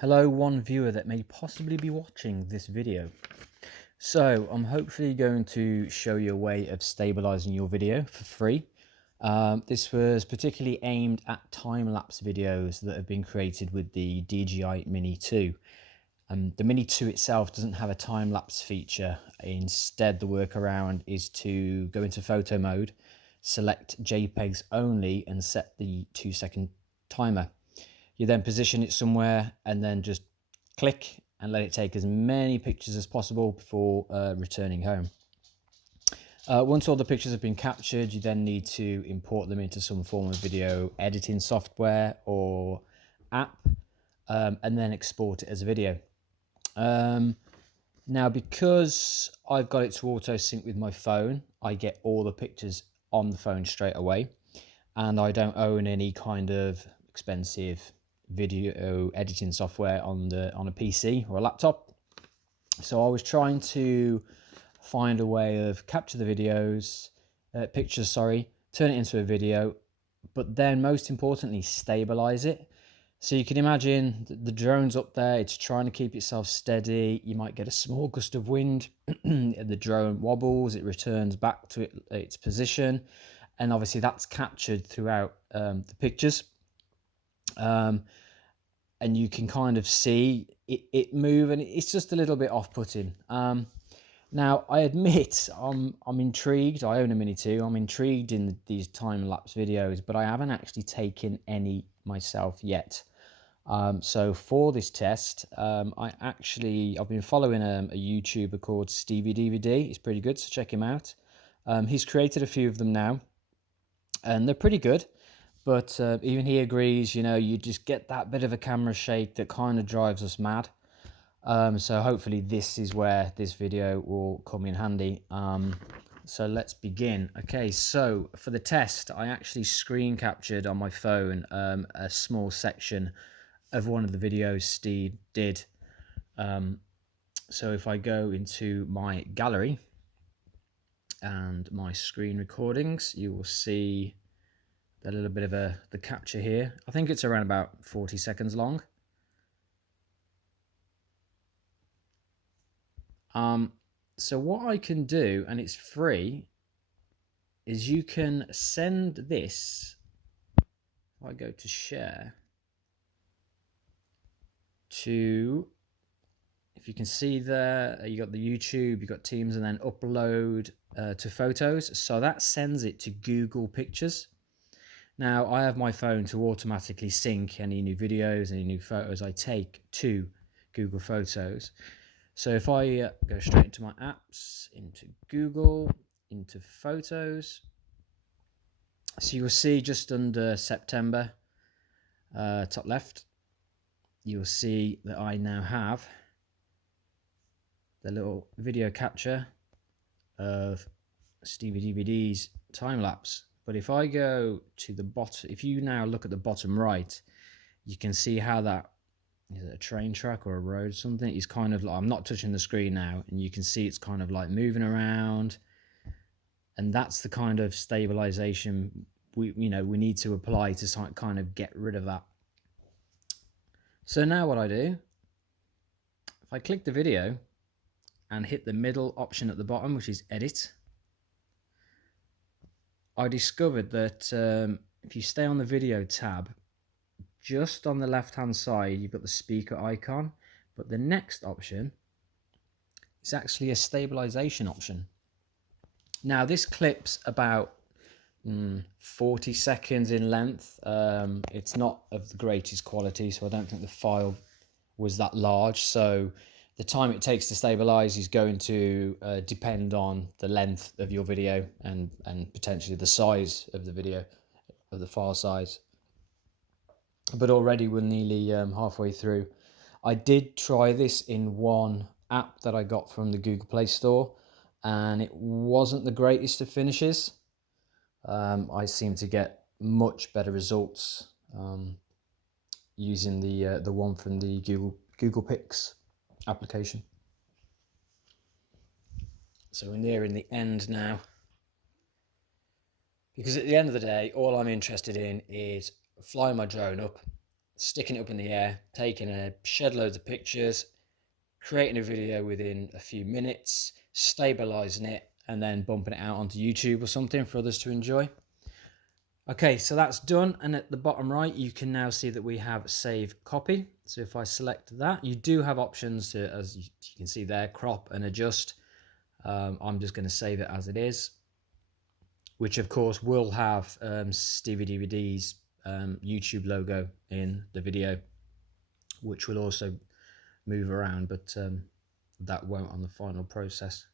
Hello, one viewer that may possibly be watching this video. So I'm hopefully going to show you a way of stabilizing your video for free. This was particularly aimed at time-lapse videos that have been created with the DJI Mini 2. The Mini 2 itself doesn't have a time-lapse feature. Instead, the workaround is to go into photo mode, select JPEGs only and set the 2-second timer. You then position it somewhere and then just click and let it take as many pictures as possible before returning home. Once all the pictures have been captured, you then need to import them into some form of video editing software or app, and then export it as a video. Now, because I've got it to auto sync with my phone, I get all the pictures on the phone straight away, and I don't own any kind of expensive video editing software on a PC or a laptop. So I was trying to find a way of capture the pictures, turn it into a video, but then most importantly, stabilize it. So you can imagine the drone's up there, it's trying to keep itself steady. You might get a small gust of wind, the drone wobbles, it returns back to its position, and obviously that's captured throughout the pictures. And you can kind of see it move, and it's just a little bit off-putting. Now, I admit I'm intrigued. I own a Mini 2. I'm intrigued in these time-lapse videos, but I haven't actually taken any myself yet. So for this test, I've been following a YouTuber called Stevie DVD. He's pretty good, so check him out. He's created a few of them now, and they're pretty good. But even he agrees, you just get that bit of a camera shake that kind of drives us mad. So hopefully this is where this video will come in handy. So let's begin. Okay, so for the test, I actually screen captured on my phone a small section of one of the videos Steve did. So if I go into my gallery and my screen recordings, you will see a little bit of the capture here. I think it's around about 40 seconds long. So what I can do, and it's free, is you can send this. If I go to share to, if you can see there, you got the YouTube, you got Teams, and then upload to photos. So that sends it to Google Pictures. Now, I have my phone to automatically sync any new videos, any new photos I take to Google Photos. So if I go straight into my apps, into Google, into Photos, so you'll see just under September, top left, you'll see that I now have the little video capture of Stevie DVD's time-lapse. But if I go to the bottom, if you now look at the bottom right, you can see how that, is it a train track or a road or something? It's kind of like, I'm not touching the screen now, and you can see it's kind of like moving around. And that's the kind of stabilization we need to apply to kind of get rid of that. So now what I do, if I click the video and hit the middle option at the bottom, which is edit, I discovered that if you stay on the video tab, just on the left hand side you've got the speaker icon, but the next option is actually a stabilization option. Now this clip's about 40 seconds in length. It's not of the greatest quality, so I don't think the file was that large, so the time it takes to stabilize is going to depend on the length of your video and potentially the size of the video, of the file size. But already we're nearly halfway through. I did try this in one app that I got from the Google Play Store, and it wasn't the greatest of finishes. I seem to get much better results using the one from the Google Pics application. So we're nearing the end now, because at the end of the day, all I'm interested in is flying my drone up sticking it up in the air, taking a shed loads of pictures, creating a video within a few minutes, stabilizing it, and then bumping it out onto YouTube or something for others to enjoy. Okay, so that's done, and at the bottom right you can now see that we have save copy. So if I select that, you do have options to, as you can see there, crop and adjust. I'm just going to save it as it is, which of course will have Stevie DVD's YouTube logo in the video, which will also move around, but that won't on the final process.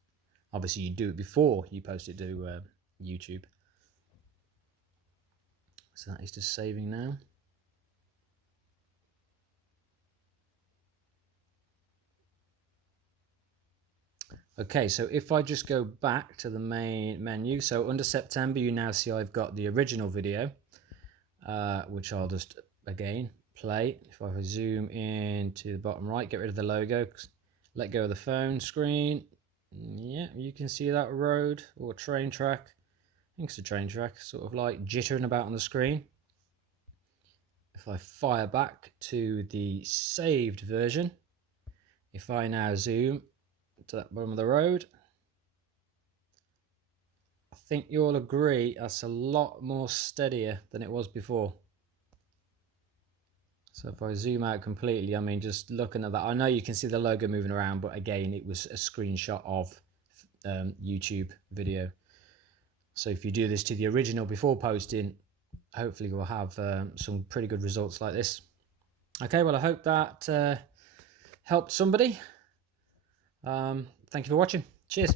Obviously you do it before you post it to YouTube. So that is just saving now. Okay, so if I just go back to the main menu, so under September you now see I've got the original video, which I'll just again play. If I zoom in to the bottom right, get rid of the logo, let go of the phone screen. Yeah, you can see that road or train track. I think it's a train track, sort of like jittering about on the screen. If I fire back to the saved version, if I now zoom to that bottom of the road, I think you'll agree that's a lot more steadier than it was before. So if I zoom out completely, I mean, just looking at that, I know you can see the logo moving around, but again, it was a screenshot of YouTube video. So if you do this to the original before posting, hopefully we'll have some pretty good results like this. Okay, well, I hope that helped somebody. Thank you for watching. Cheers.